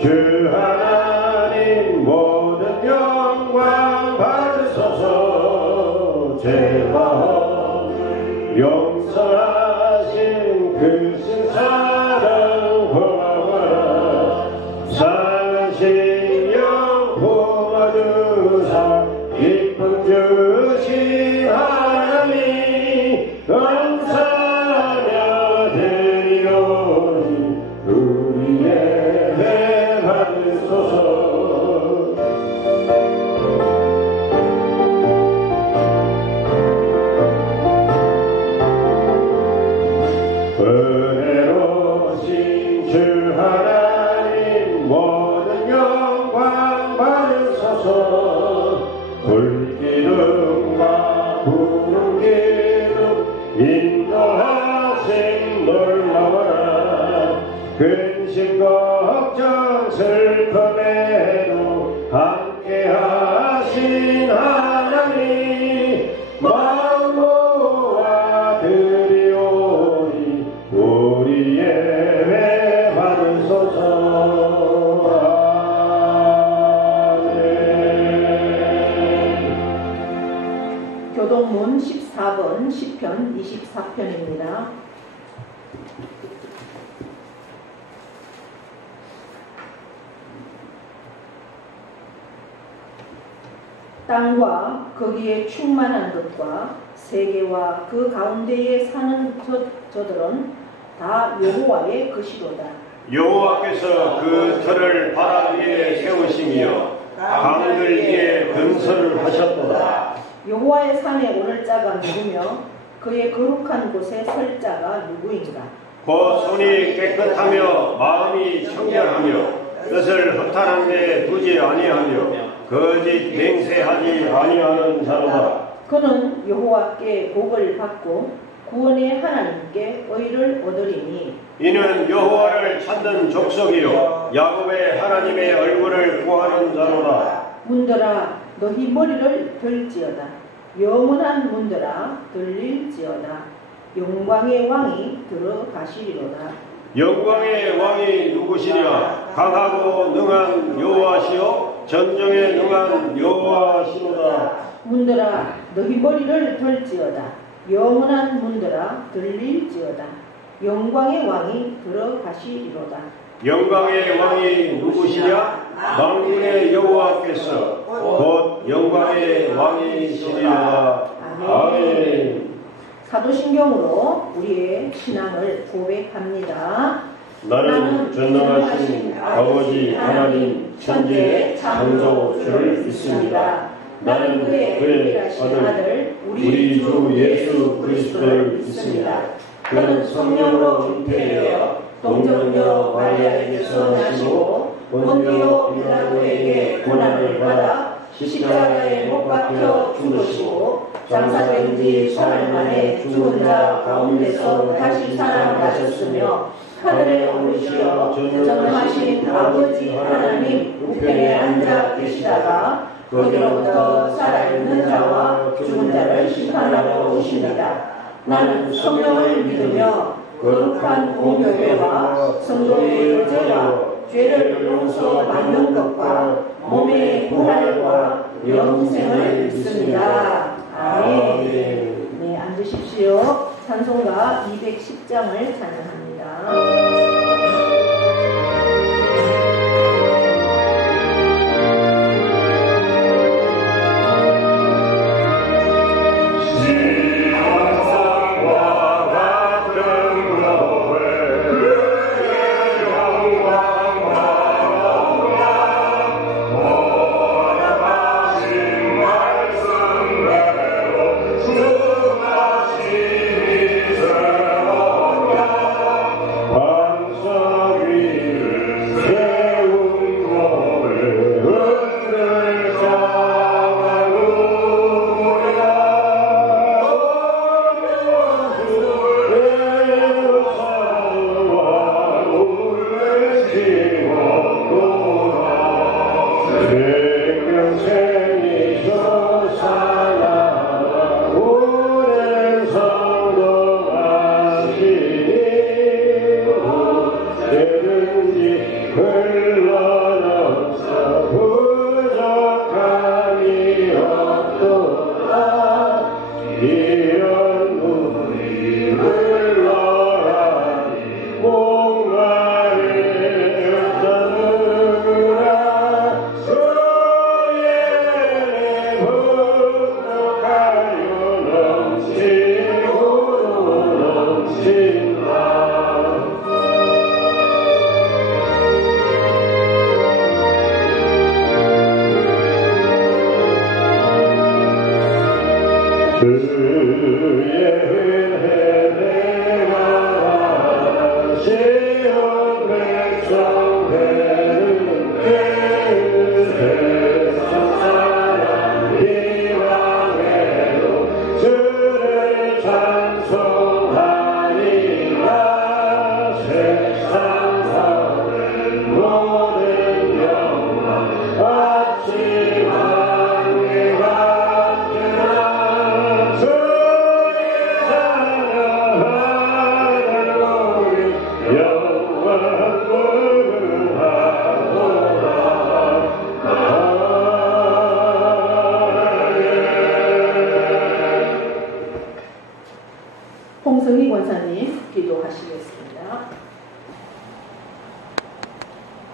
주 하나님 모든 영광 받으소서. 제 마음을 용서하신 그 신사랑 고마워라. 상하신 영 품어주사 기쁨 주신 하나님 감사하며 드리오니 우리 예배 받으소서. 은혜로우신 주 하나님 모든 영광 받으소서. 불기둥과 구름기둥 인도하신 놀라워라. 근심 걱정 슬픔에도 함께하신 하나님 마음 모아 드리오니 우리 예배 받으소서. 아멘. 교동문 14번 시편 24편입니다. 땅과 거기에 충만한 것과 세계와 그 가운데에 사는 저들은 다 여호와의 것이로다. 여호와께서 그 터를 바다 위에 세우시며 강들 위에 건설을 하셨도다. 여호와의 산에 오를 자가 누구며 그의 거룩한 곳에 설 자가 누구인가? 곧 손이 깨끗하며 마음이 청결하며 뜻을 허탄한 데 두지 아니하며 거짓 맹세하지 아니하는 자로다. 그는 여호와께 복을 받고 구원의 하나님께 의를 얻으리니 이는 여호와를 찾는 족속이요 야곱의 하나님의 얼굴을 구하는 자로다. 문들아 너희 머리를 들지어다. 영원한 문들아 들릴지어다. 영광의 왕이 들어가시리로다. 영광의 왕이 누구시냐? 강하고 능한 여호와시요 전정에 능한 여호와시로다. 문들아 너희 머리를 들지어다. 영원한 문들아 들릴지어다. 영광의 왕이 들어가시리로다. 영광의 왕이 누구시냐? 만군의 여호와께서 곧 영광의 왕이시리로다. 아멘. 사도신경으로 우리의 신앙을 고백합니다. 나는 전능하신 아버지 하나님 천지의 창조주를 믿습니다. 나는 그의 유일하신 아들 우리 주 예수 그리스도를 믿습니다. 그는 성령으로 잉태되어 동정녀 마리아에게서 나시고 본디오 빌라도에게 고난을 받아 십자가에 못 박혀 죽으시고 장사된 지 사흘 만에 죽은 자 가운데서 다시 살아나셨으며 하늘에 오르시어 전능하신 아버지 하나님 우편에 앉아 계시다가 거기로부터 살아있는 자와 죽은 자를 심판하러 오십니다. 나는 성령을 믿으며 거룩한 공교회와 성도의 제와 죄를 용서 받는 것과 몸의 부활과 영생을 믿습니다. 아멘. 네, 앉으십시오. 찬송가 210장을 찬양합니다.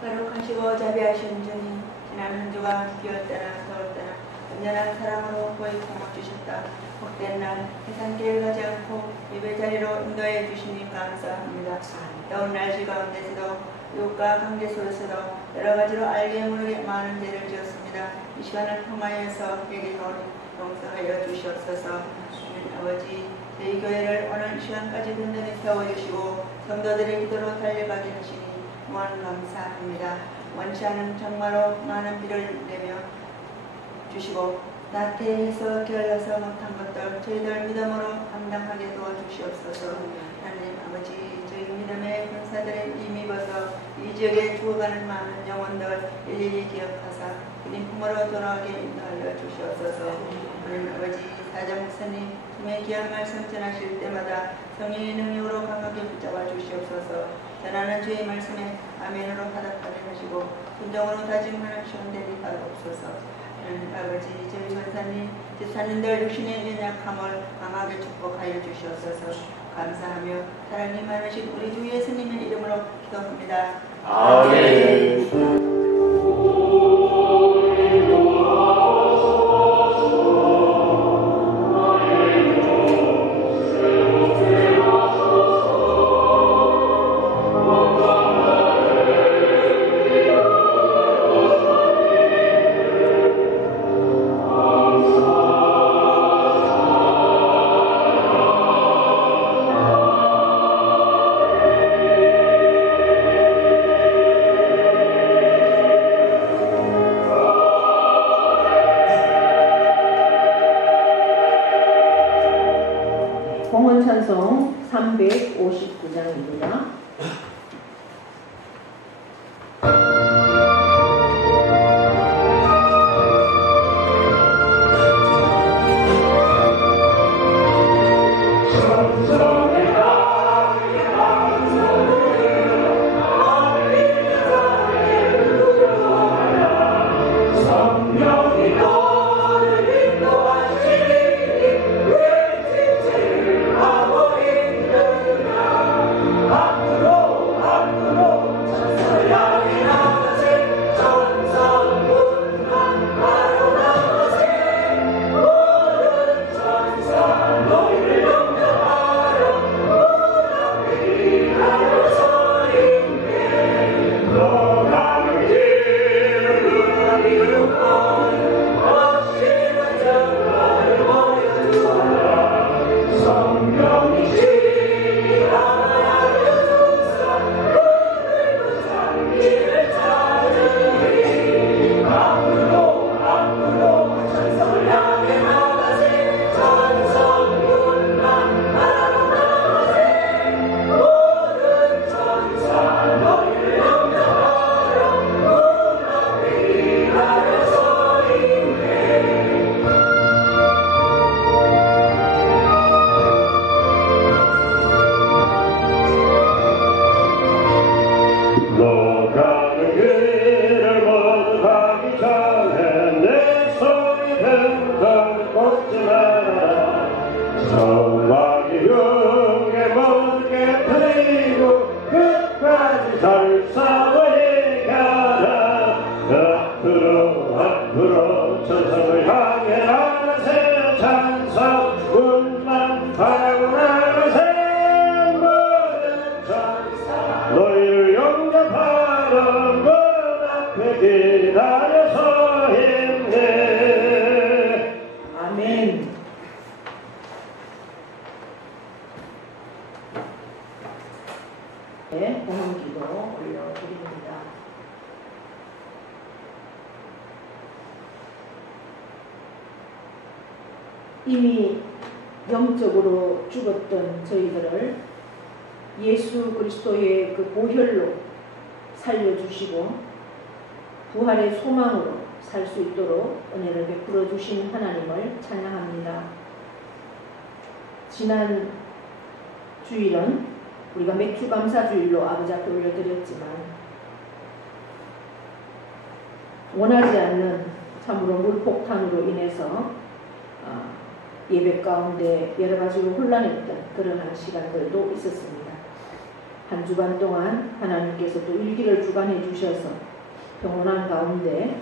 거룩하시고 자비하신 주님, 지난 한 주간 비올 때나 더울 때나 온전한 사랑으로 보이 공을 주셨다. 복된 날 해산길 가지 않고 예배 자리로 인도해 주시니 감사합니다. 더운 날씨 가운데서도 이웃과 관계 속에서도 여러 가지로 알게 모르게 많은 죄를 지었습니다. 이 시간을 통하여서 회개하오니 용서하여 주시옵소서. 주님 아버지, 저희 교회를 오늘 이 시간까지 든든히 세워주시고 성도들의 기도로 달려가게 하시니 무한 감사합니다. 원치 않은 정말로 많은 비를 내며 주시고 나태해서 게을러서 못한 것들 저희들 믿음으로 감당하게 도와주시옵소서. 하나님 아버지, 저희 믿음의 군사들의 힘입어서 이 지역에 죽어가는 많은 영혼들 일일이 기억하사 그님 품으로 돌아오게 인도하여 주시옵소서. 하나님 아버지, 사자 목사님 주의 귀한 말씀 전하실 때마다 성령의 능력으로 강하게 붙잡아 주시옵소서. 전하는 주의 말씀에 아멘으로 화답하게 하시고 순종으로 다짐하는 시험되리 하옵소서. 아버지, 저희 권사님, 집사님들 육신의 연약함을 강하게 축복하여 주시옵소서. 감사하며 사랑이 많으신 우리 주 예수님의 이름으로 기도합니다. 아멘. 공원 찬송 359장입니다. 공헌기도 올려드립니다. 이미 영적으로 죽었던 저희들을 예수 그리스도의 그 보혈로 살려주시고 부활의 소망으로 살 수 있도록 은혜를 베풀어 주신 하나님을 찬양합니다. 지난 주일은 우리가 맥주 감사주일로 아버지 앞에 올려드렸지만 원하지 않는 참으로 물폭탄으로 인해서 예배 가운데 여러 가지로 혼란했던 그러한 시간들도 있었습니다. 한 주간 동안 하나님께서 또 일기를 주관해 주셔서 평온한 가운데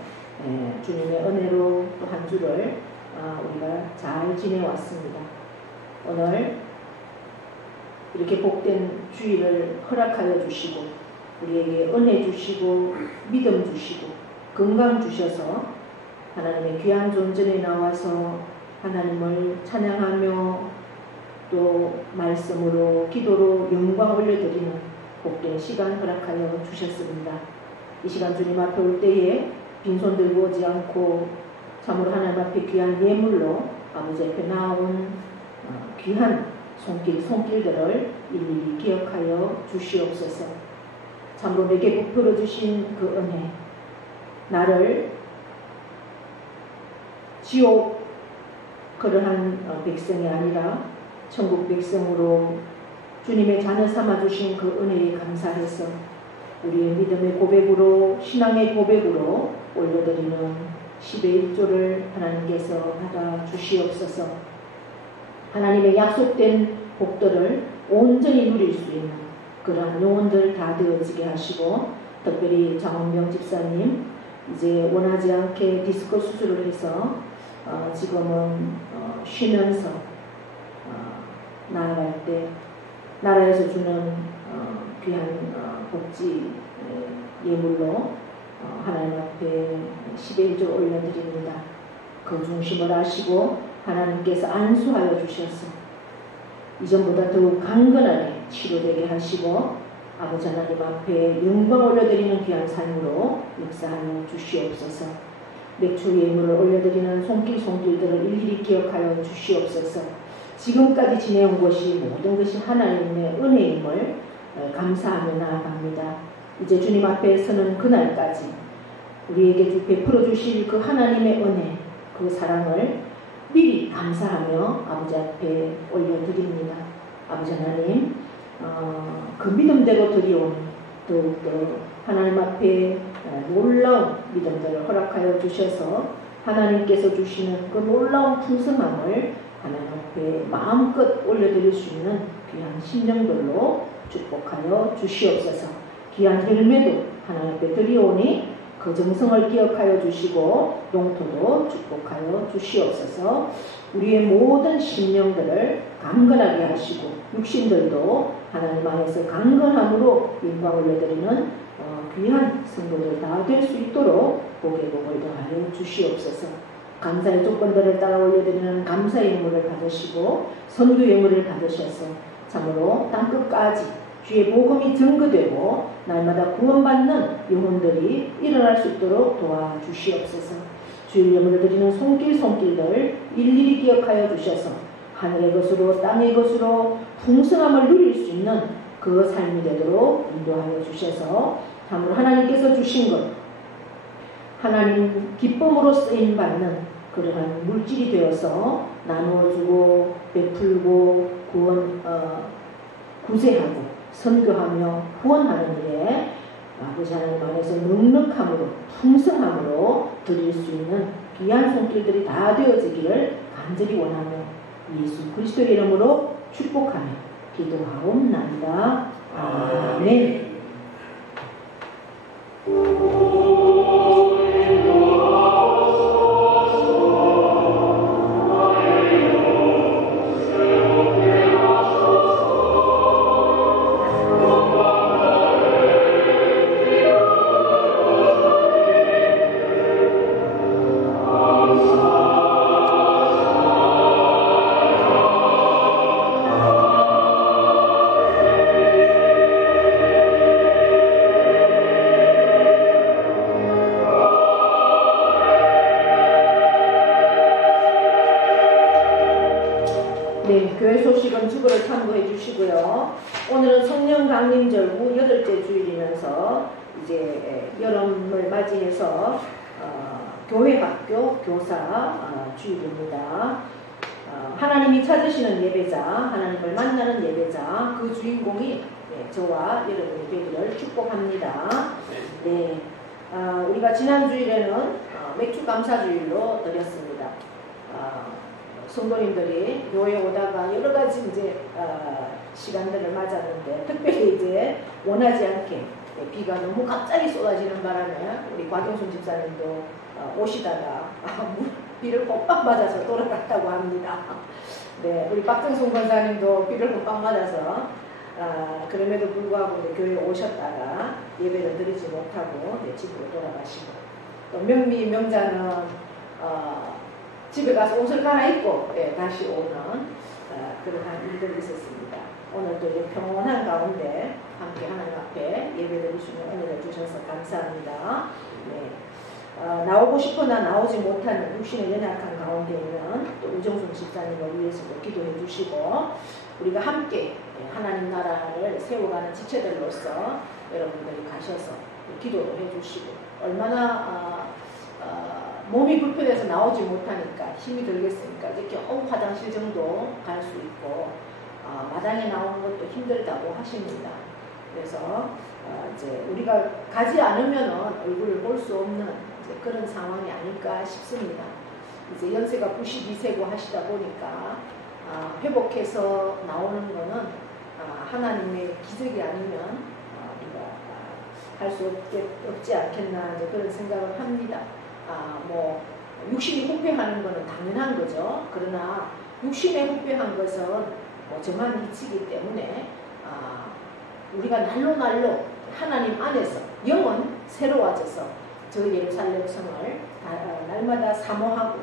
주님의 은혜로 또 한 주를 우리가 잘 지내왔습니다. 오늘 이렇게 복된 주일을 허락하여 주시고 우리에게 은혜 주시고 믿음 주시고 건강 주셔서 하나님의 귀한 존전에 나와서 하나님을 찬양하며 또 말씀으로 기도로 영광 올려드리는 복된 시간 허락하여 주셨습니다. 이 시간 주님 앞에 올 때에 빈손 들고 오지 않고 참으로 하나님 앞에 귀한 예물로 아버지 앞에 나온 귀한 손길들을 일일이 기억하여 주시옵소서. 참으로 내게 베풀어 주신 그 은혜, 나를 지옥 그러한 백성이 아니라 천국 백성으로 주님의 자녀 삼아 주신 그 은혜에 감사해서 우리의 믿음의 고백으로 신앙의 고백으로 올려드리는 10의 1조를 하나님께서 받아 주시옵소서. 하나님의 약속된 복들을 온전히 누릴 수 있는 그러한 영혼들 다 되어지게 하시고, 특별히 장원명 집사님 이제 원하지 않게 디스크 수술을 해서 지금은 쉬면서 나아갈 때 나라에서 주는 귀한 복지 예물로 하나님 앞에 10의 1조 올려드립니다. 그 중심을 아시고 하나님께서 안수하여 주셔서 이전보다 더욱 강건하게 치료되게 하시고 아버지 하나님 앞에 영광 올려드리는 귀한 삶으로 역사하여 주시옵소서. 맥주 예물을 올려드리는 손길들을 일일이 기억하여 주시옵소서. 지금까지 지내온 것이 모든 것이 하나님의 은혜임을 감사하며 나아갑니다. 이제 주님 앞에 서는 그날까지 우리에게 베풀어 주실 그 하나님의 은혜, 그 사랑을 미리 감사하며 아버지 앞에 올려드립니다. 아버지 하나님, 그 믿음대로 드리오니 더욱더 하나님 앞에 놀라운 믿음들을 허락하여 주셔서 하나님께서 주시는 그 놀라운 풍성함을 하나님 앞에 마음껏 올려드릴 수 있는 귀한 심령들로 축복하여 주시옵소서. 귀한 열매도 하나님 앞에 드리오니 그 정성을 기억하여 주시고 용토도 축복하여 주시옵소서. 우리의 모든 심령들을 강건하게 하시고 육신들도 하나님 안에서 강건함으로 영광 올려드리는 귀한 성도들 다 될 수 있도록 복의 복을 더하여 주시옵소서. 감사의 조건들을 따라 올려드리는 감사의 예물을 받으시고 선교 예물을 받으셔서 참으로 땅끝까지 주의 복음이 증거되고 날마다 구원받는 영혼들이 일어날 수 있도록 도와주시옵소서. 주의 예물을 드리는 손길들 일일이 기억하여 주셔서 하늘의 것으로 땅의 것으로 풍성함을 누릴 수 있는 그 삶이 되도록 인도하여 주셔서 참으로 하나님께서 주신 것, 하나님 기쁨으로 쓰임받는 그러한 물질이 되어서 나누어주고 베풀고 구제하고 선교하며 후원하는 일에 아버지 하나님 안에서 넉넉함으로 풍성함으로 드릴 수 있는 귀한 손길들이 다 되어지기를 간절히 원하며 예수 그리스도의 이름으로 축복하며 기도하옵나이다. 아멘. 네, 교회 소식은 주보를 참고해 주시고요. 오늘은 성령 강림절 후 8째 주일이면서 이제 여름을 맞이해서 교회 학교 교사 주일입니다. 하나님이 찾으시는 예배자, 하나님을 만나는 예배자, 그 주인공이 저와 여러분이 되기를 축복합니다. 네, 우리가 지난 주일에는 맥주 감사주일로 드렸습니다. 성도님들이 교회에 오다가 여러 가지 이제 시간들을 맞았는데 특별히 이제 원하지 않게 비가 너무 갑자기 쏟아지는 바람에 우리 곽영순 집사님도 오시다가 비를 곱박 맞아서 돌아갔다고 합니다. 네, 우리 박정순 권사님도 비를 곱박 맞아서 그럼에도 불구하고 교회에 오셨다가 예배를 드리지 못하고 집으로 돌아가시고, 또 명미 명자는 집에 가서 옷을 갈아입고 다시 오는 그러한 일들이 있었습니다. 오늘도 평온한 가운데 함께 하나님 앞에 예배드릴 수 있는 은혜를 주셔서 감사합니다. 네. 나오고 싶으나 나오지 못하는 육신의 연약한 가운데 있는 또 우정순 집사님을 위해서도 기도해 주시고, 우리가 함께 하나님 나라를 세워가는 지체들로서 여러분들이 가셔서 기도도 해주시고, 얼마나 몸이 불편해서 나오지 못하니까 힘이 들겠으니까 이렇게 화장실 정도 갈 수 있고 마당에 나오는 것도 힘들다고 하십니다. 그래서 이제 우리가 가지 않으면 얼굴을 볼 수 없는 그런 상황이 아닐까 싶습니다. 이제 연세가 92세고 하시다 보니까 회복해서 나오는 거는 하나님의 기적이 아니면 우리가 할 수 없지 않겠나 그런 생각을 합니다. 뭐 육신이 후퇴하는 것은 당연한 거죠. 그러나 육신에 후퇴한 것은 뭐 저만 이치기 때문에 우리가 날로 하나님 안에서 영은 새로워져서 저 예루살렘 성을 날마다 사모하고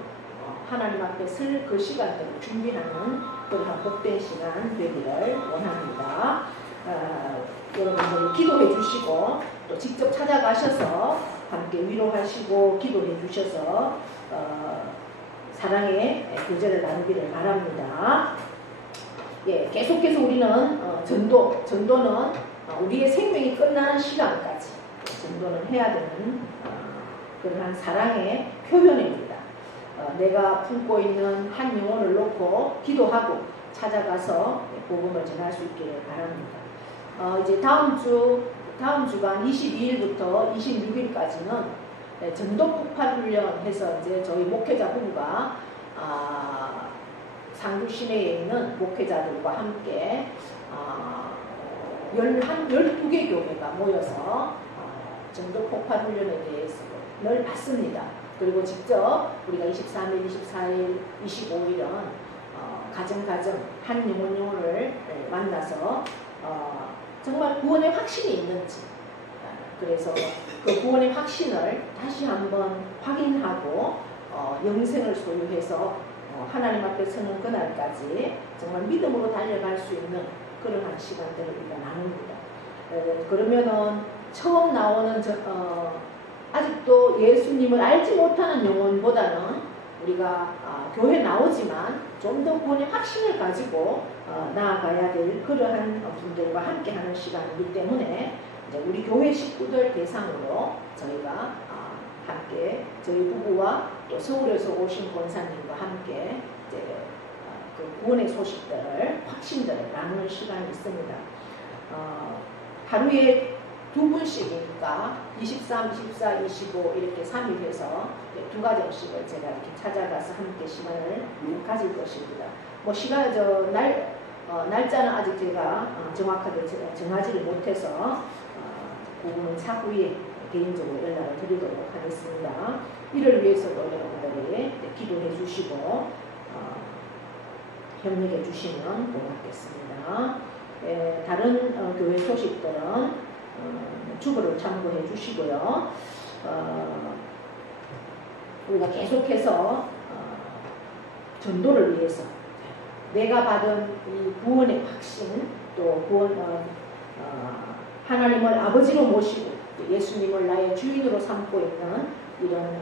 하나님 앞에 설 그 시간들을 준비하는 그런 복된 시간 되기를 원합니다. 여러분들 기도해 주시고 또 직접 찾아가셔서 함께 위로하시고 기도해 주셔서 사랑의 교제를 나누기를 바랍니다. 예, 계속해서 우리는 전도는 우리의 생명이 끝나는 시간까지 전도는 해야 되는 그러한 사랑의 표현입니다. 내가 품고 있는 한 영혼을 놓고 기도하고 찾아가서 복음을 전할 수 있기를 바랍니다. 이제 다음 주간 22일부터 26일까지는 전도 폭발 훈련해서 이제 저희 목회자 부부가 상주 시내에 있는 목회자들과 함께 12개 교회가 모여서 전도 폭발 훈련에 대해서 늘 받습니다. 그리고 직접 우리가 23일, 24일, 25일은 가정 한 영혼을 만나서 정말 구원의 확신이 있는지, 그래서 그 구원의 확신을 다시 한번 확인하고 영생을 소유해서 하나님 앞에 서는 그날까지 정말 믿음으로 달려갈 수 있는 그러한 시간들을 우리가 나눕니다. 그러면은 처음 나오는 아직도 예수님을 알지 못하는 영혼보다는 우리가 교회 나오지만 좀 더 구원의 확신을 가지고 나아가야 될 그러한 분들과 함께하는 시간이기 때문에 이제 우리 교회 식구들 대상으로 저희가 함께 저희 부부와 또 서울에서 오신 권사님과 함께 이제 그 구원의 소식들을 확신들을 나누는 시간이 있습니다. 하루에 2분씩이니까 23, 24, 25 이렇게 3일 해서 2가정씩을 제가 이렇게 찾아가서 함께 시간을 가질 것입니다. 뭐 날짜는 아직 제가 정확하게 정하지를 못해서 그거는 차후에 개인적으로 연락을 드리도록 하겠습니다. 이를 위해서도 여러분들이 기도해 주시고 협력해 주시면 고맙겠습니다. 다른 교회 소식들은 주보를 참고해 주시고요. 우리가 계속해서 전도를 위해서 내가 받은 이 구원의 확신, 또 하나님을 아버지로 모시고 예수님을 나의 주인으로 삼고 있는 이런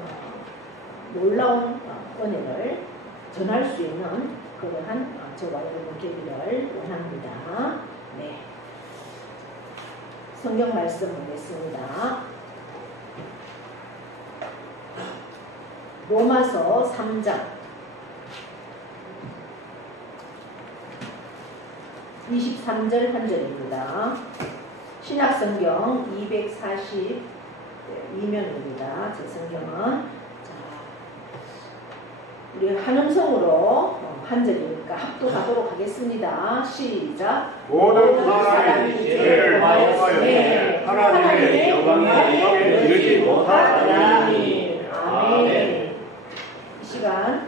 놀라운 은혜를 전할 수 있는 그러한 저와 여러분 되기를 원합니다. 네. 성경 말씀 보겠습니다. 로마서 3장 23절 한 절입니다. 신약성경 242면입니다. 제 성경은. 자, 우리 한 음성으로 한 절이니까 합독하도록 하겠습니다. 시작. 모든 사람이 죄를 범하였으니 하나님의 영광에 이르지 못하리니. 아멘. 이 시간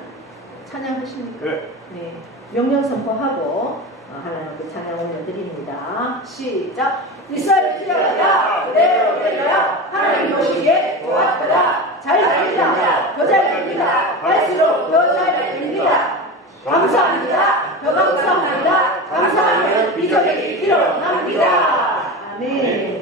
찬양하십니까? 네. 명령 선포하고 하나님 앞에 찬양 올려드립니다. 시작. 이스라엘 기다렸다. 그대로 되리라. 하나님 오시기에 좋았다. 잘 됩니다. 더 잘 됩니다. 갈수록 더 잘 됩니다. 감사합니다. 더 감사합니다. 감사하면 비전이 일어납니다. 아멘.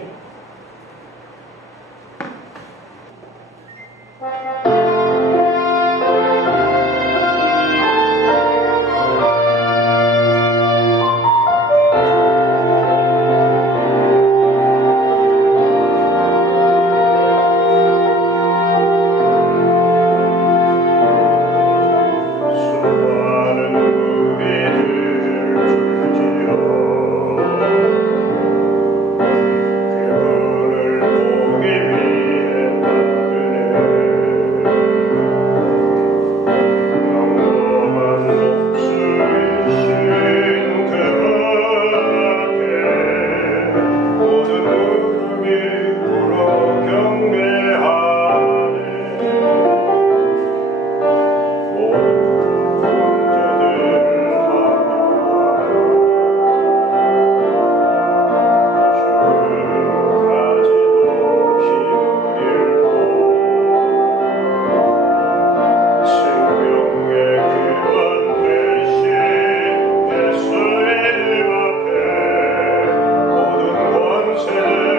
모든 권세를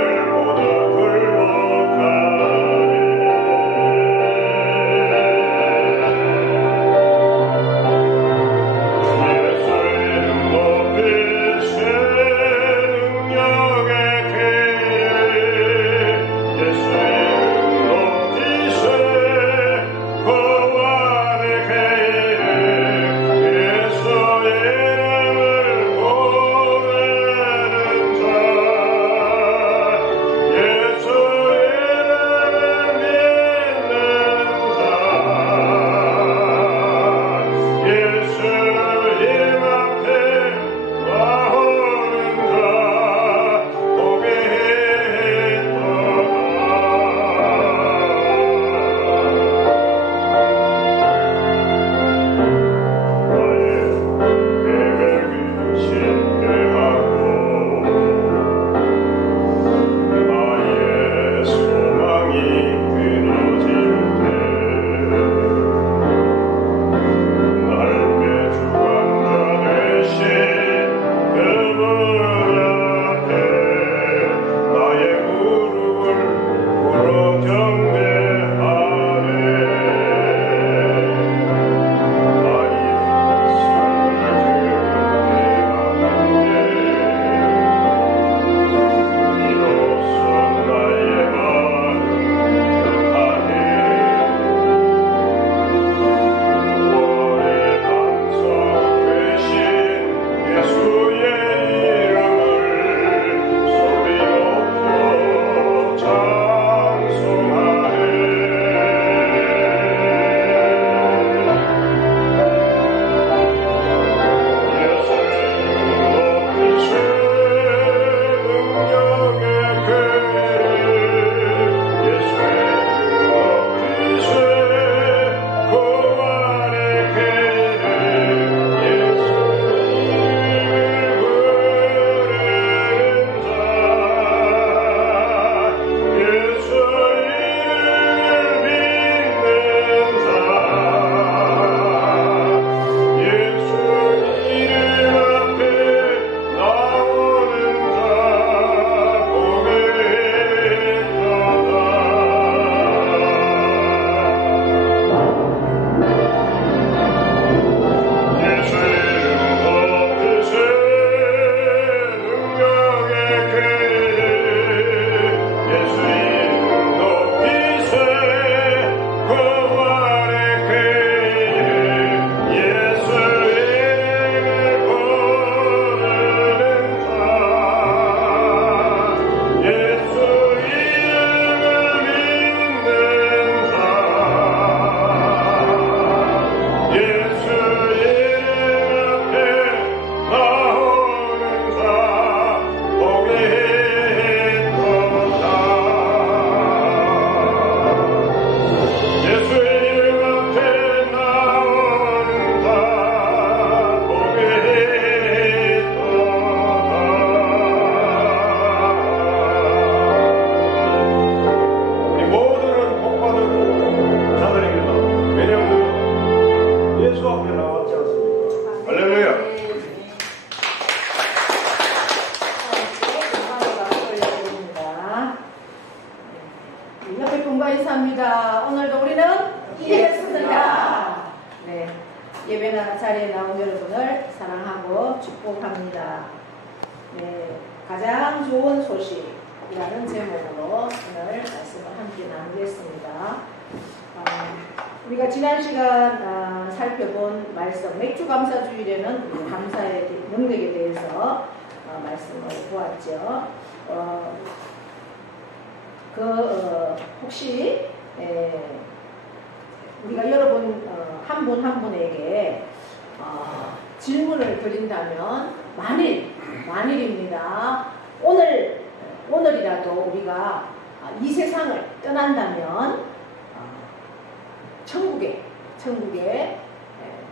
기쁨과 인사합니다. 오늘도 우리는 이겼습니다. 네, 예배 자리에 나온 여러분을 사랑하고 축복합니다. 네, 가장 좋은 소식이라는 제목으로 오늘 말씀을 함께 나누겠습니다. 우리가 지난 시간 살펴본 말씀, 맥주감사주일에는 감사의 능력에 대해서 말씀을 보았죠. 혹시 우리가 여러분 한 분 한 분에게 질문을 드린다면 만일입니다. 오늘이라도 우리가 이 세상을 떠난다면 천국에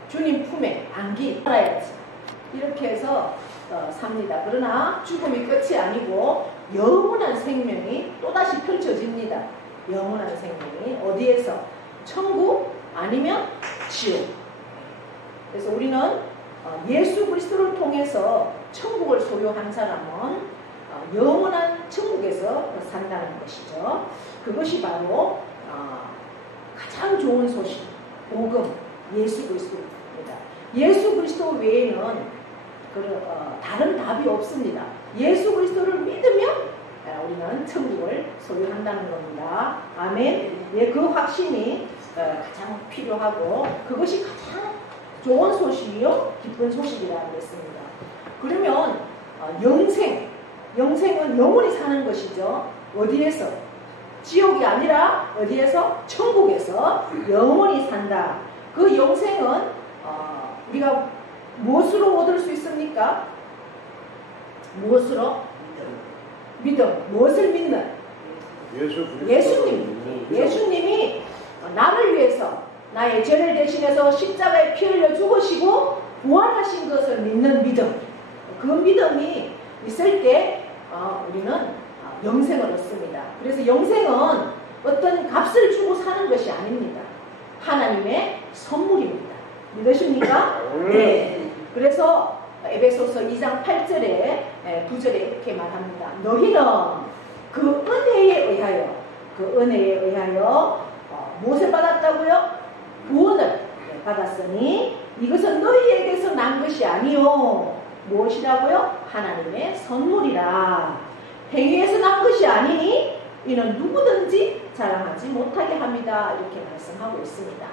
주님 품에 안기 살아야지 이렇게 해서 삽니다. 그러나 죽음이 끝이 아니고 영원한 생명이 또다시 펼쳐집니다. 영원한 생명이 어디에서? 천국 아니면 지옥. 그래서 우리는 예수 그리스도를 통해서 천국을 소유한 사람은 영원한 천국에서 산다는 것이죠. 그것이 바로 가장 좋은 소식, 복음, 예수 그리스도입니다. 예수 그리스도 외에는 다른 답이 없습니다. 예수 그리스도를 믿으면 우리는 천국을 소유한다는 겁니다. 아멘. 예, 그 확신이 가장 필요하고 그것이 가장 좋은 소식이요, 기쁜 소식이라고 했습니다. 그러면 영생은 영원히 사는 것이죠. 어디에서? 지옥이 아니라 어디에서? 천국에서 영원히 산다. 그 영생은 우리가 무엇으로 얻을 수 있습니까? 무엇으로? 믿음. 무엇을 믿는? 예수님. 예수님이 나를 위해서 나의 죄를 대신해서 십자가에 피 흘려 죽으시고 부활하신 것을 믿는 믿음. 그 믿음이 있을 때 우리는 영생을 얻습니다. 그래서 영생은 어떤 값을 주고 사는 것이 아닙니다. 하나님의 선물입니다. 믿으십니까? 네. 그래서 에베소서 2장 8절에 9절에 이렇게 말합니다. 너희는 그 은혜에 의하여 무엇을 받았다고요? 구원을 받았으니 이것은 너희에게서 난 것이 아니요. 무엇이라고요? 하나님의 선물이라. 행위에서 난 것이 아니니 이는 누구든지 자랑하지 못하게 합니다. 이렇게 말씀하고 있습니다.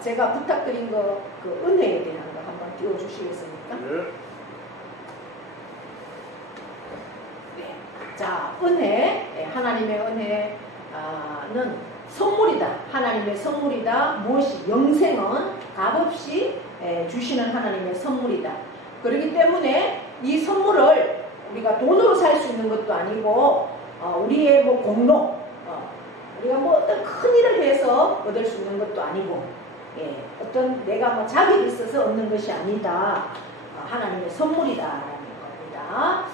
제가 부탁드린 그 은혜에 대한 거 한번 띄워주시겠습니까? 네. 자, 은혜, 하나님의 은혜는 선물이다. 하나님의 선물이다. 무엇이? 영생은 값없이 주시는 하나님의 선물이다. 그렇기 때문에 이 선물을 우리가 돈으로 살 수 있는 것도 아니고 우리의 공로, 우리가 어떤 큰 일을 해서 얻을 수 있는 것도 아니고, 어떤 내가 자격이 있어서 얻는 것이 아니다. 하나님의 선물이다라는 겁니다.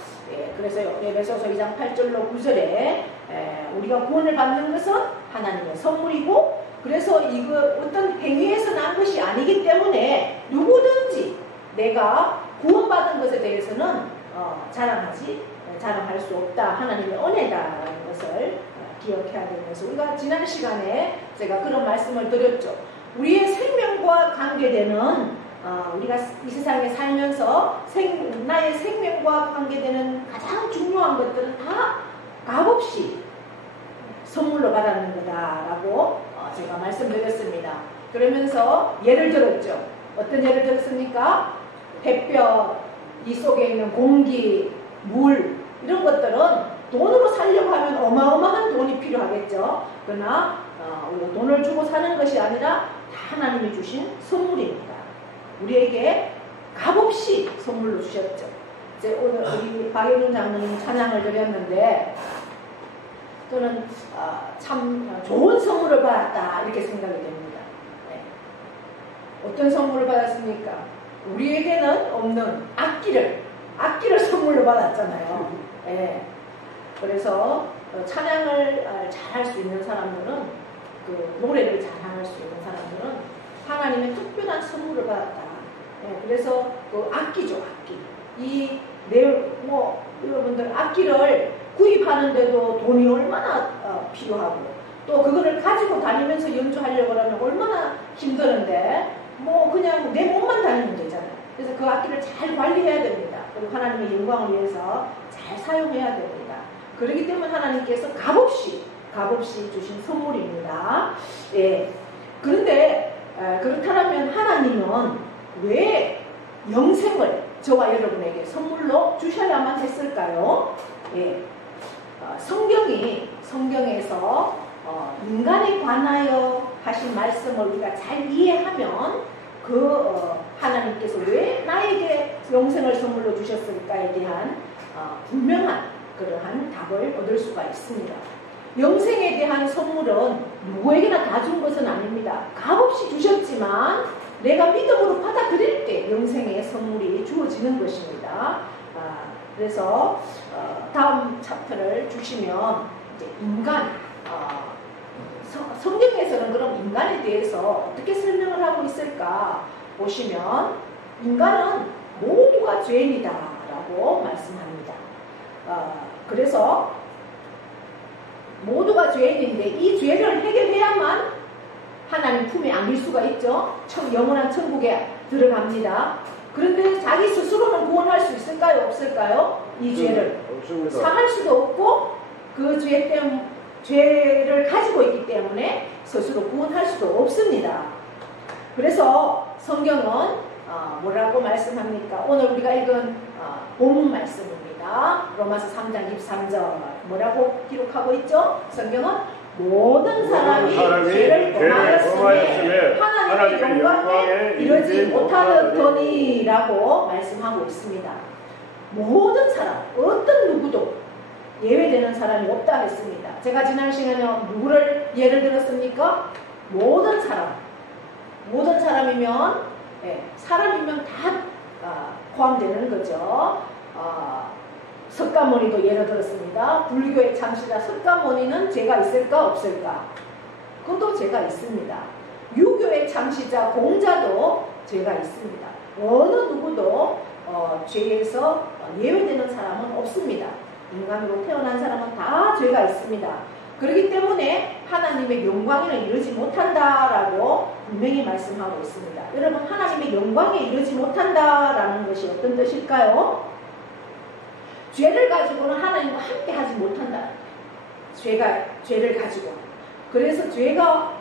그래서 에베소서 2장 8절로 9절에 우리가 구원을 받는 것은 하나님의 선물이고, 그래서 이거 어떤 행위에서 난 것이 아니기 때문에 누구든지 내가 구원받은 것에 대해서는 자랑할 수 없다. 하나님의 은혜다라는 것을 기억해야 되면서, 우리가 지난 시간에 제가 그런 말씀을 드렸죠. 우리의 생명과 관계되는 우리가 이 세상에 살면서 나의 생명과 관계되는 가장 중요한 것들은 다 값없이 선물로 받았는 거다라고 제가 말씀드렸습니다. 그러면서 예를 들었죠. 어떤 예를 들었습니까? 햇볕, 이 속에 있는 공기, 물, 이런 것들은 돈으로 살려고 하면 어마어마한 돈이 필요하겠죠. 그러나 우리가 돈을 주고 사는 것이 아니라 다 하나님이 주신 선물입니다. 우리에게 값없이 선물로 주셨죠. 이제 오늘 우리 박예준 장로님 찬양을 드렸는데 저는 참 좋은 선물을 받았다 이렇게 생각이 됩니다. 네. 어떤 선물을 받았습니까? 우리에게는 없는 악기를 선물로 받았잖아요. 네. 그래서 찬양을 잘할 수 있는 사람들은, 그 노래를 잘할 수 있는 사람들은 하나님의 특별한 선물을 받았다. 네. 그래서 그 악기죠, 악기. 여러분들 악기를 구입하는데도 돈이 얼마나 필요하고, 또 그거를 가지고 다니면서 연주하려고 하면 얼마나 힘드는데 뭐 그냥 내 몸만 다니면 되잖아요. 그래서 그 악기를 잘 관리해야 됩니다. 그리고 하나님의 영광을 위해서 잘 사용해야 됩니다. 그렇기 때문에 하나님께서 값없이 주신 선물입니다. 예. 그런데 그렇다면 하나님은 왜 영생을 저와 여러분에게 선물로 주셔야만 했을까요? 예. 성경에서 인간에 관하여 하신 말씀을 우리가 잘 이해하면 하나님께서 왜 나에게 영생을 선물로 주셨을까에 대한 분명한 그러한 답을 얻을 수가 있습니다. 영생에 대한 선물은 누구에게나 다 준 것은 아닙니다. 값없이 주셨지만 내가 믿음으로 받아들일 때 영생의 선물이 주어지는 것입니다. 그래서 다음 챕터를 주시면 이제 인간, 성경에서는 그럼 인간에 대해서 어떻게 설명을 하고 있을까 보시면 인간은 모두가 죄인이다라고 말씀합니다. 그래서 모두가 죄인인데 이 죄를 해결해야만 하나님 품에 안길 수가 있죠. 영원한 천국에 들어갑니다. 그런데 자기 스스로는 구원할 수 있을까요? 없을까요? 이 죄를 없습니다. 사할 수도 없고 그 죄를 가지고 있기 때문에 스스로 구원할 수도 없습니다. 그래서 성경은 뭐라고 말씀합니까? 오늘 우리가 읽은 본문 말씀입니다. 로마서 3장 23절 뭐라고 기록하고 있죠? 성경은 모든 사람이 죄를 범하였으며 하나님의 영광에 이르지 못하더니라고 말씀하고 있습니다. 모든 사람, 어떤 누구도 예외되는 사람이 없다 했습니다. 제가 지난 시간에 누구를 예를 들었습니까? 모든 사람이면 사람이면 다 포함되는 거죠. 석가모니도 예를 들었습니다. 불교의 창시자 석가모니는 죄가 있을까 없을까? 그것도 죄가 있습니다. 유교의 창시자 공자도 죄가 있습니다. 어느 누구도 죄에서 예외되는 사람은 없습니다. 인간으로 태어난 사람은 다 죄가 있습니다. 그렇기 때문에 하나님의 영광에는 이르지 못한다라고 분명히 말씀하고 있습니다. 여러분, 하나님의 영광에 이르지 못한다라는 것이 어떤 뜻일까요? 죄를 가지고는 하나님과 함께 하지 못한다. 죄를 가지고. 그래서 죄가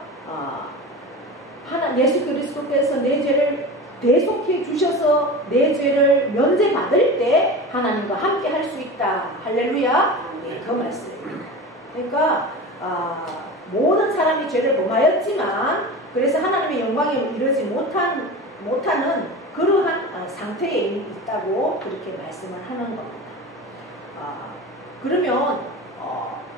예수 그리스도께서 내 죄를 대속해 주셔서 내 죄를 면제받을 때 하나님과 함께 할 수 있다. 할렐루야. 네, 그 말씀입니다. 그러니까 모든 사람이 죄를 범하였지만 그래서 하나님의 영광에 이르지 못하는 그러한 상태에 있다고 그렇게 말씀을 하는 겁니다. 그러면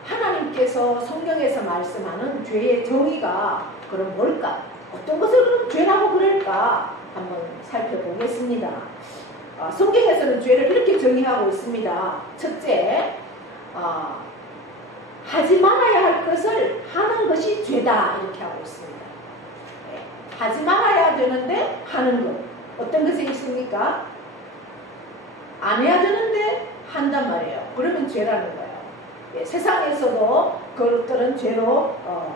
하나님께서 성경에서 말씀하는 죄의 정의가 그럼 뭘까? 어떤 것을 그럼 죄라고 그럴까? 한번 살펴보겠습니다. 성경에서는 죄를 이렇게 정의하고 있습니다. 첫째, 하지 말아야 할 것을 하는 것이 죄다 이렇게 하고 있습니다. 하지 말아야 되는데 하는 것. 어떤 것이 있습니까? 안 해야 되는데 한단 말이에요. 그러면 죄라는 거예요. 세상에서도 그것들은 죄로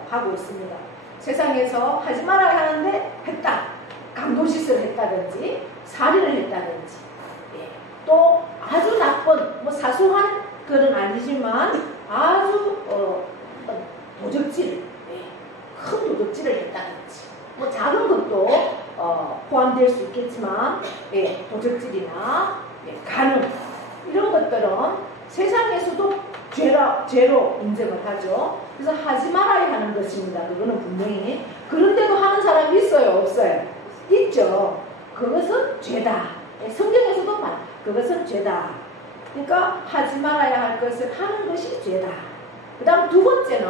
하고 있습니다. 세상에서 하지 말아야 하는데 했다. 강도짓을 했다든지 살인을 했다든지 또 아주 나쁜 사소한 그건 아니지만 아주 도적질 큰 도적질을 했다든지 작은 것도 포함될 수 있겠지만 도적질이나 간음 이런 것들은 세상에서도 죄로 인정을 하죠. 그래서 하지 말아야 하는 것입니다. 그거는 분명히. 그런데도 하는 사람이 있어요? 없어요? 있죠. 그것은 죄다. 성경에서도 그것은 죄다. 그러니까 하지 말아야 할 것을 하는 것이 죄다. 그 다음 두 번째는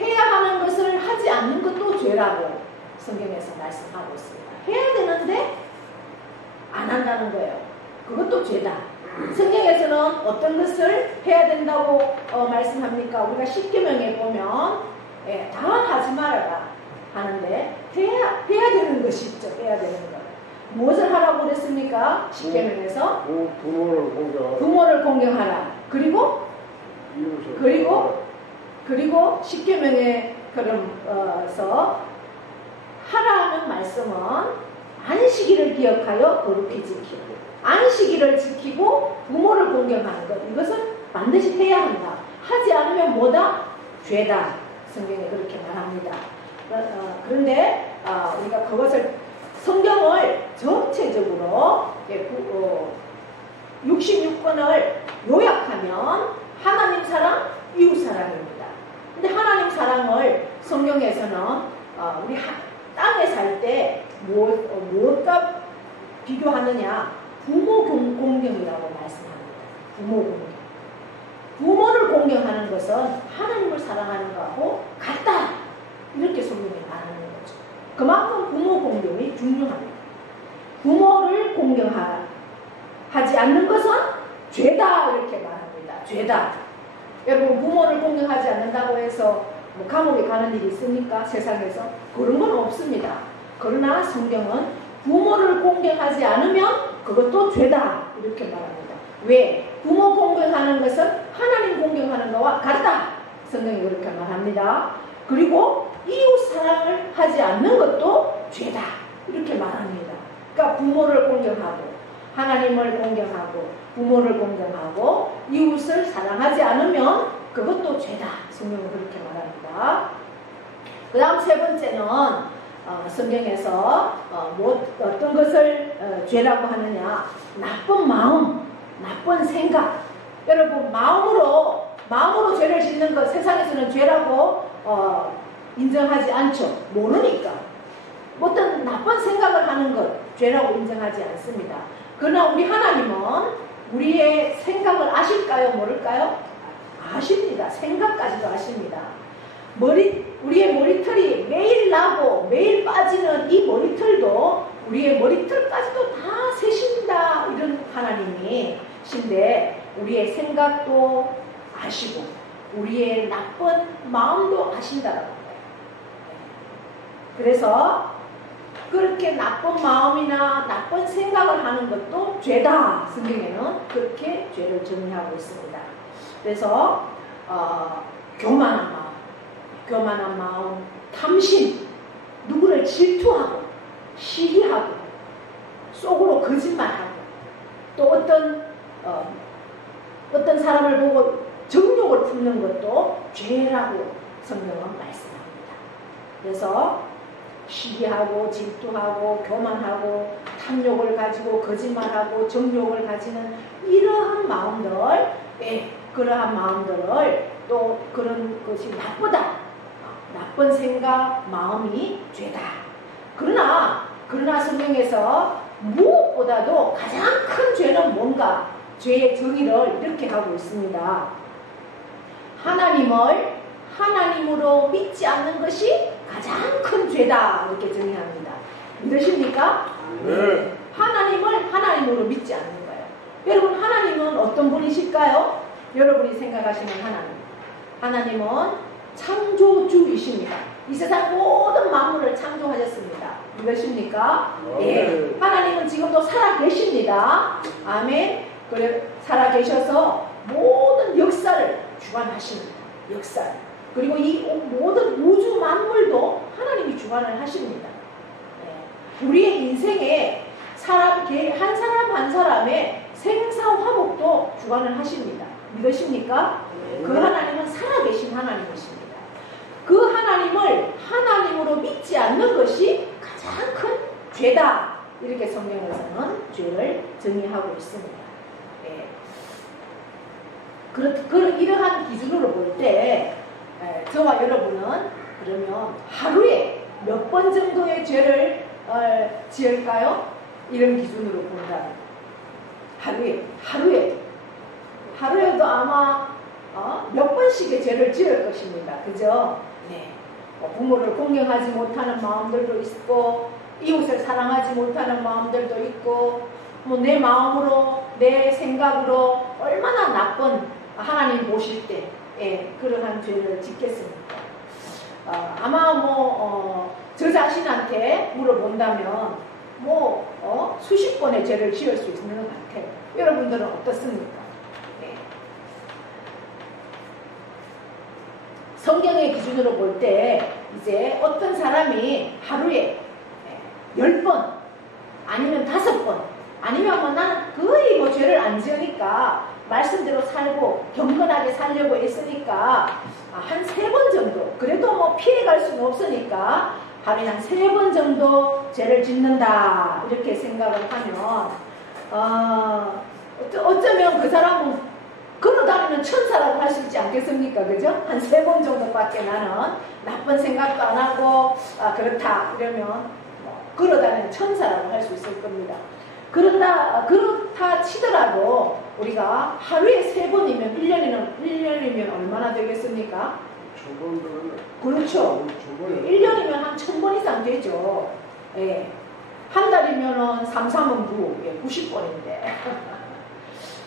해야 하는 것을 하지 않는 것도 죄라고 성경에서 말씀하고 있습니다. 해야 되는데 안 한다는 거예요. 그것도 죄다. 성경에서는 어떤 것을 해야 된다고 말씀합니까? 우리가 십계명에 보면 다 하지 말아라 하는데 해야 되는 것이 있죠. 해야 되는 거. 무엇을 하라고 그랬습니까? 십계명에서 부모를 공경하라. 부모를 공경하라. 그리고 그리고 십계명에 그러면서 하라는 말씀은 안식일을 기억하여 거룩히 지키고, 안식일을 지키고 부모를 공경하는 것, 이것은 반드시 해야 한다. 하지 않으면 뭐다? 죄다. 성경에 그렇게 말합니다. 그런데 우리가 그것을, 성경을 전체적으로 66권을 요약하면 하나님 사랑, 이웃 사랑입니다. 근데 하나님 사랑을 성경에서는 우리 땅에 살 때 무엇과 비교하느냐? 부모 공경이라고 말씀합니다. 부모 공경. 부모를 공경하는 것은 하나님을 사랑하는 것하고 같다. 이렇게 성경이 말하는 거죠. 그만큼 부모 공경이 중요합니다. 부모를 공경하지 않는 것은 죄다. 이렇게 말합니다. 죄다. 여러분, 부모를 공경하지 않는다고 해서 뭐 감옥에 가는 일이 있습니까? 세상에서? 그런 건 없습니다. 그러나 성경은 부모를 공경하지 않으면 그것도 죄다. 이렇게 말합니다. 왜? 부모 공경하는 것은 하나님 공경하는 것과 같다. 성경이 그렇게 말합니다. 그리고 이웃 사랑을 하지 않는 것도 죄다. 이렇게 말합니다. 그러니까 부모를 공경하고, 하나님을 공경하고, 부모를 공경하고, 이웃을 사랑하지 않으면 그것도 죄다. 성경은 그렇게 말합니다. 그 다음 세 번째는 성경에서 어떤 것을 죄라고 하느냐? 나쁜 마음, 나쁜 생각. 여러분, 마음으로 죄를 짓는 것 세상에서는 죄라고 인정하지 않죠. 모르니까. 어떤 나쁜 생각을 하는 것 죄라고 인정하지 않습니다. 그러나 우리 하나님은 우리의 생각을 아실까요? 모를까요? 아십니다. 생각까지도 아십니다. 우리의 머리털이 매일 나고 매일 빠지는 이 머리털도 우리의 머리털까지도 다 세신다. 이런 하나님이신데 우리의 생각도 아시고 우리의 나쁜 마음도 아신다라고 해요. 그래서 그렇게 나쁜 마음이나 나쁜 생각을 하는 것도 죄다. 성경에는 그렇게 죄를 정의하고 있습니다. 그래서 교만한 마음, 탐심, 누구를 질투하고 시기하고 속으로 거짓말하고 또 어떤 사람을 보고 정욕을 품는 것도 죄라고 성경은 말씀합니다. 그래서 시기하고 질투하고 교만하고 탐욕을 가지고 거짓말하고 정욕을 가지는 이러한 마음들, 그러한 마음들을 또 그런 것이 나쁘다. 나쁜 생각, 마음이 죄다. 그러나 성경에서 무엇보다도 가장 큰 죄는 뭔가? 죄의 정의를 이렇게 하고 있습니다. 하나님으로 믿지 않는 것이 가장 큰 죄다. 이렇게 정의합니다. 믿으십니까? 네. 하나님으로 믿지 않는 거예요. 여러분, 하나님은 어떤 분이실까요? 여러분이 생각하시는 하나님은 창조주이십니다. 이 세상 모든 만물을 창조하셨습니다. 믿으십니까? 네. 하나님은 지금도 살아계십니다. 아멘. 그래, 살아계셔서 모든 역사를 주관하십니다. 역사. 그리고 이 모든 우주 만물도 하나님이 주관을 하십니다. 네. 우리의 인생에 한 사람 한 사람의 생사화복도 주관을 하십니다. 믿으십니까? 그 하나님은 살아계신 하나님이십니다. 그 하나님을 하나님으로 믿지 않는 것이 가장 큰 죄다. 이렇게 성경에서는 죄를 정의하고 있습니다. 이러한 기준으로 볼 때 저와 여러분은 그러면 하루에 몇 번 정도의 죄를 지을까요? 이런 기준으로 본다면 하루에도 아마 몇 번씩의 죄를 지을 것입니다. 그죠? 네. 부모를 공경하지 못하는 마음들도 있고 이웃을 사랑하지 못하는 마음들도 있고 내 마음으로 내 생각으로 얼마나 나쁜 하나님 보실 때 그러한 죄를 짓겠습니까? 아마 저 자신한테 물어본다면 수십 번의 죄를 지을 수 있는 것 같아요. 여러분들은 어떻습니까? 성경의 기준으로 볼 때 이제 어떤 사람이 하루에 10번 아니면 5번 아니면 뭐 나는 거의 뭐 죄를 안 지으니까 말씀대로 살고 경건하게 살려고 애쓰니까 한 3번 정도, 그래도 뭐 피해갈 수는 없으니까 하루에 한 3번 정도 죄를 짓는다 이렇게 생각을 하면 어쩌면 그 사람은 걸어다니는 천사라고 할 수 있지 않겠습니까? 그죠? 한 3번 정도밖에 나는 나쁜 생각도 안 하고 그렇다 이러면 걸어다니는 천사라고 할 수 있을 겁니다. 그렇다 치더라도 우리가 하루에 3번이면 1년이면 얼마나 되겠습니까? 그렇죠. 1년이면 한 1000번 이상 되죠. 예. 한 달이면 3, 3은 9, 90번인데.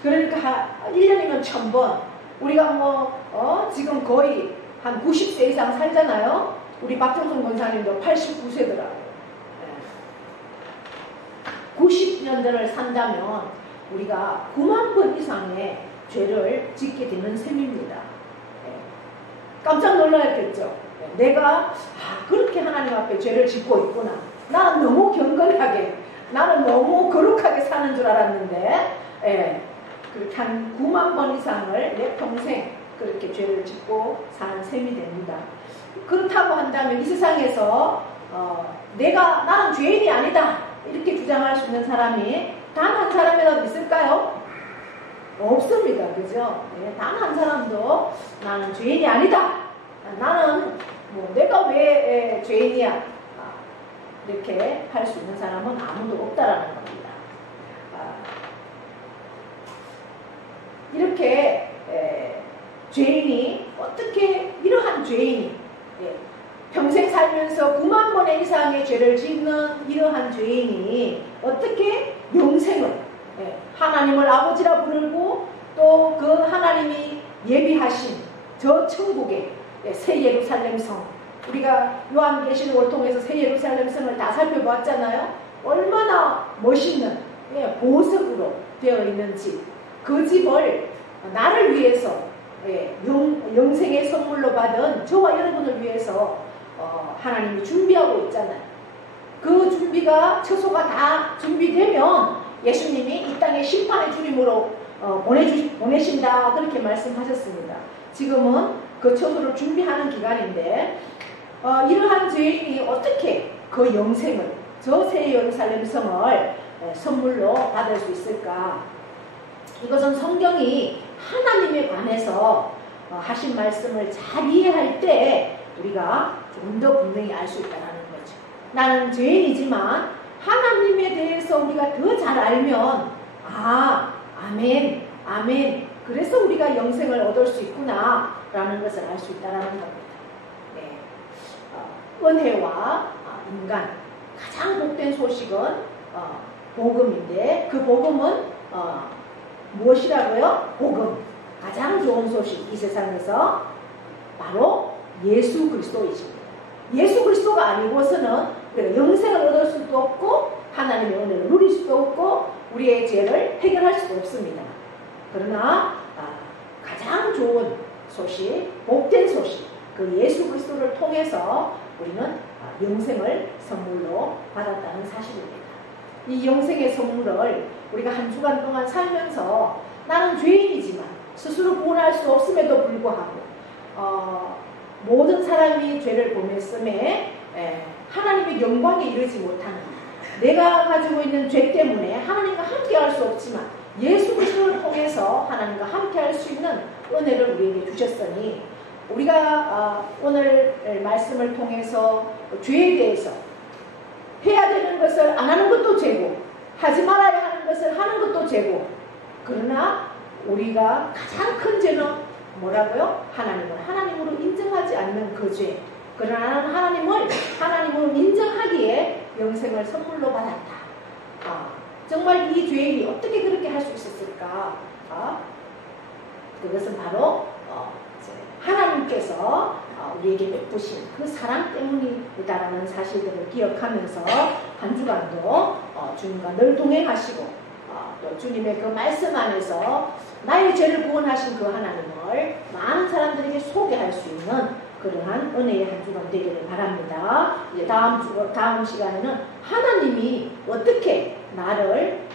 그러니까 1년이면 1000번. 우리가 지금 거의 한 90세 이상 살잖아요. 우리 박정선 권사님도 89세더라고요. 90년대를 산다면 우리가 9만 번 이상의 죄를 짓게 되는 셈입니다. 깜짝 놀라였겠죠. 내가 그렇게 하나님 앞에 죄를 짓고 있구나. 나는 너무 경건하게, 나는 너무 거룩하게 사는 줄 알았는데 그렇게 한 9만 번 이상을 내 평생 그렇게 죄를 짓고 사는 셈이 됩니다. 그렇다고 한다면 이 세상에서 나는 죄인이 아니다 이렇게 주장할 수 있는 사람이 단 한 사람이라도 있을까요? 없습니다. 그죠? 단 한 사람도 나는 죄인이 아니다. 나는 내가 왜 죄인이야? 이렇게 할 수 있는 사람은 아무도 없다라는 겁니다. 이렇게 죄인이 어떻게 이러한 죄인이 평생 살면서 9만 번의 이상의 죄를 짓는 이러한 죄인이 어떻게 영생을 하나님을 아버지라 부르고 또 그 하나님이 예비하신 저 천국의 새 예루살렘 성, 우리가 요한계시록을 통해서 새 예루살렘 성을 다 살펴봤잖아요. 얼마나 멋있는 보석으로 되어 있는지 그 집을 나를 위해서 영생의 선물로 받은 저와 여러분을 위해서 하나님이 준비하고 있잖아요. 그 준비가 처소가 다 준비되면 예수님이 이 땅에 심판의 주님으로 보내신다 그렇게 말씀하셨습니다. 지금은 그 처소를 준비하는 기간인데 이러한 죄인이 어떻게 그 영생을 저 새 예루살렘 성을 선물로 받을 수 있을까? 이것은 성경이 하나님에 관해서 하신 말씀을 잘 이해할 때 우리가 좀 더 분명히 알 수 있다는 거죠. 나는 죄인이지만 하나님에 대해서 우리가 더 잘 알면 아멘 그래서 우리가 영생을 얻을 수 있구나 라는 것을 알 수 있다는 겁니다. 은혜와 인간 가장 복된 소식은 복음인데 그 복음은 무엇이라고요? 복음, 가장 좋은 소식 이 세상에서 바로 예수 그리스도이십니다. 예수 그리스도가 아니고서는 우리가 영생을 얻을 수도 없고 하나님의 은혜를 누릴 수도 없고 우리의 죄를 해결할 수도 없습니다. 그러나 가장 좋은 소식, 복된 소식, 그 예수 그리스도를 통해서 우리는 영생을 선물로 받았다는 사실입니다. 이 영생의 선물을 우리가 한 주간 동안 살면서 나는 죄인이지만 스스로 구원할 수 없음에도 불구하고 모든 사람이 죄를 범했음에 하나님의 영광에 이르지 못하는 내가 가지고 있는 죄 때문에 하나님과 함께할 수 없지만 예수 그리스도를 통해서 하나님과 함께할 수 있는 은혜를 우리에게 주셨으니 우리가 오늘 말씀을 통해서 죄에 대해서 해야 되는 것을 안 하는 것도 죄고 하지 말아야 하는 것을 하는 것도 죄고 그러나 우리가 가장 큰 죄는 뭐라고요? 하나님을 하나님으로 인정하지 않는 그 죄. 그러나 하나님을 하나님으로 인정하기에 영생을 선물로 받았다. 정말 이 죄인이 어떻게 그렇게 할 수 있었을까? 그것은 바로 하나님께서 우리에게 베푸신 그 사랑 때문이다라는 사실들을 기억하면서 한 주간도 주님과 늘 동행하시고 또 주님의 그 말씀 안에서 나의 죄를 구원하신 그 하나님을 많은 사람들에게 소개할 수 있는 있는 그러한 은혜의 한 주간 되기를 바랍니다. 이제 다음 시간에는 하나님이 어떻게 나를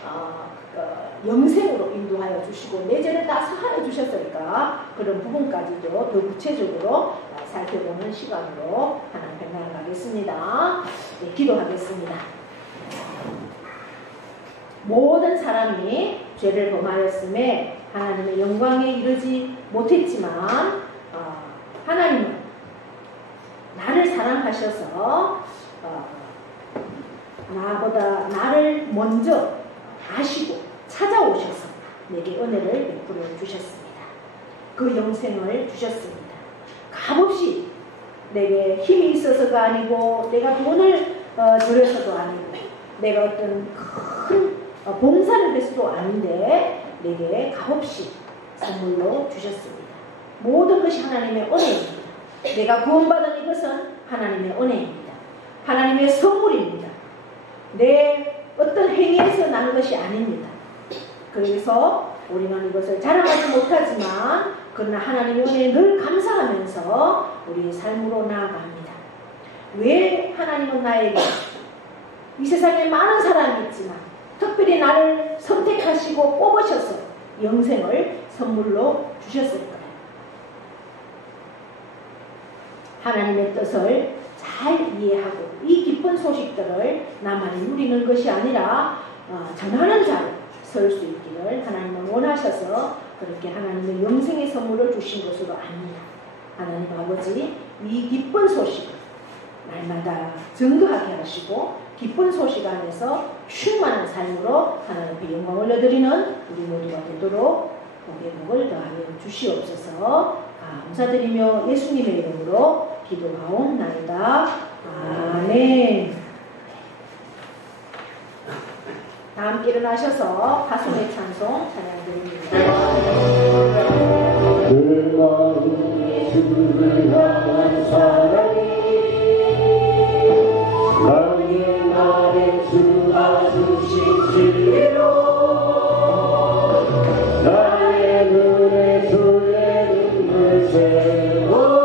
영생으로 인도하여 주시고 내 죄를 다 사하여 주셨을까, 그런 부분까지도 더 구체적으로 살펴보는 시간으로 하나님 나아가겠습니다. 네, 기도하겠습니다. 모든 사람이 죄를 범하였음에 하나님의 영광에 이르지 못했지만 하나님은 나를 사랑하셔서 나를 먼저 아시고 찾아오셔서 내게 은혜를 베풀어 주셨습니다. 그 영생을 주셨습니다. 값없이 내게 힘이 있어서가 아니고 내가 돈을 들여서도 아니고 내가 어떤 큰 봉사를 해서도 아닌데 내게 값없이 선물로 주셨습니다. 모든 것이 하나님의 은혜입니다. 내가 구원받은 이것은 하나님의 은혜입니다. 하나님의 선물입니다. 내 어떤 행위에서 나는 것이 아닙니다. 그래서 우리는 이것을 자랑하지 못하지만 그러나 하나님의 은혜에 늘 감사하면서 우리의 삶으로 나아갑니다. 왜 하나님은 나에게 이 세상에 많은 사람이 있지만 특별히 나를 선택하시고 뽑으셔서 영생을 선물로 주셨을까요? 하나님의 뜻을 잘 이해하고 이 기쁜 소식들을 나만이 누리는 것이 아니라 전하는 자로 설 수 있기를 하나님은 원하셔서 그렇게 하나님의 영생의 선물을 주신 것으로 압니다. 하나님 아버지, 이 기쁜 소식을 날마다 증거하게 하시고 기쁜 소식 안에서 충만한 삶으로 하나님께 영광을 올려드리는 우리 모두가 되도록 복의 복을 더하여 주시옵소서. 감사드리며 예수님의 이름으로 기도하옵나이다. 아멘. 다 함께 일어나셔서 가슴의 찬송 찬양드립니다. 그만 주를 향한 사랑이 나의 날에 주가 주신 진리로 나의 눈에 주의 눈을 세워주소서.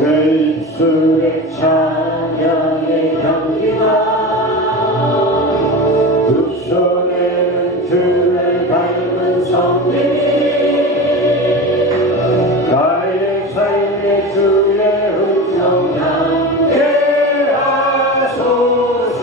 내 입술에 찬양의 향기가 두 손에는 주를 닮은 성님이 나의 삶의 주의 음성 함께 하소서.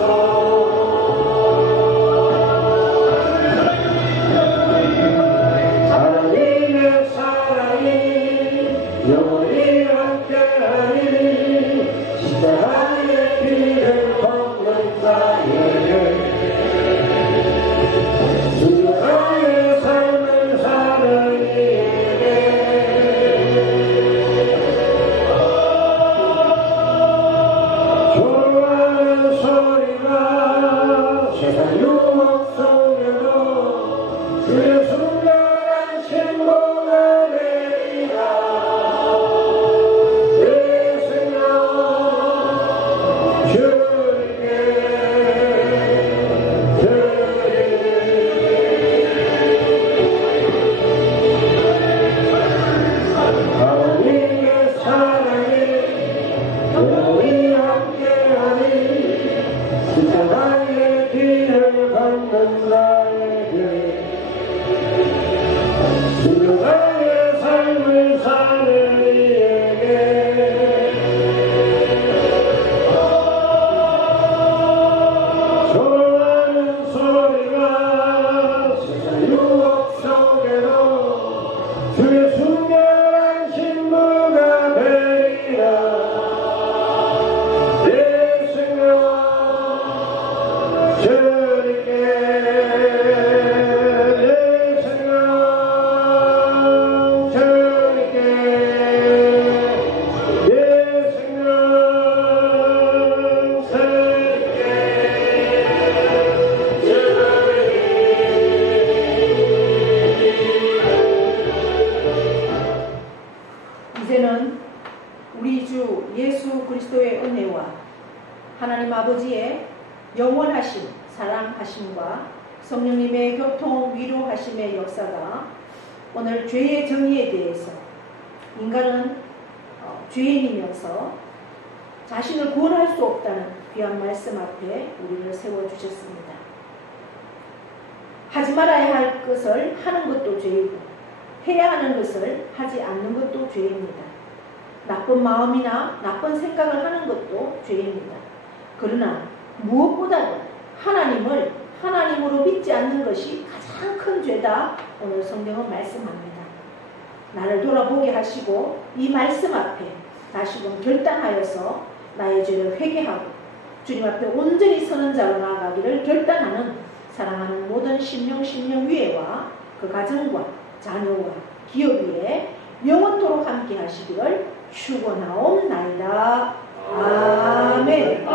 하나님의 사랑이 영원히 함께하니 십자가의 피를 걷는 자에게 순결하게 삶을 사는 이에게 좋아하는 소리가 세상 유혹 속에도 주의 순결한 신부가 되리라. 이제는 우리 주 예수 그리스도의 은혜와 하나님 아버지의 영원하신 사랑하심과 성령님의 교통 위로하심의 역사가 오늘 죄의 정의에 대해서 인간은 죄인이면서 자신을 구원할 수 없다는 귀한 말씀 앞에 우리를 세워주셨습니다. 하지 말아야 할 것을 하는 것도 죄이고 해야 하는 것을 하지 않는 것도 죄입니다. 나쁜 마음이나 나쁜 생각을 하는 것도 죄입니다. 그러나 무엇보다도 하나님을 하나님으로 믿지 않는 것이 가장 큰 죄다 오늘 성경은 말씀합니다. 나를 돌아보게 하시고 이 말씀 앞에 다시금 결단하여서 나의 죄를 회개하고 주님 앞에 온전히 서는 자로 나아가기를 결단하는 사랑하는 모든 심령위회와 그 가정과 자녀와 기업 위에 영원토록 함께 하시기를 축원하옵나이다. 아멘.